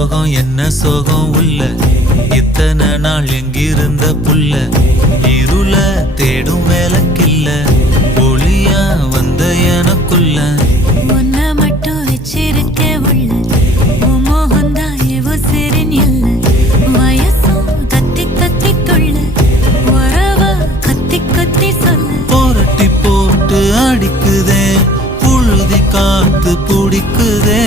சோகம் என்ன சோகம் உள்ள இத்தனை நாள் எங்கிருந்த புல்ல இருள தேடும் வேலைக்கில்ல ஒளியா வந்த எனக்குள்ள உன்னை மட்டும் வச்சிருக்க உள்ள உன் மோகந்தான் எவோ சிறின் எல்ல வயசும் கத்தி கத்தி கொள்ள உறவ கத்தி கத்தி சொல்ல போரட்டி போட்டு அடிக்குதே புழுதி காத்து பிடிக்குதே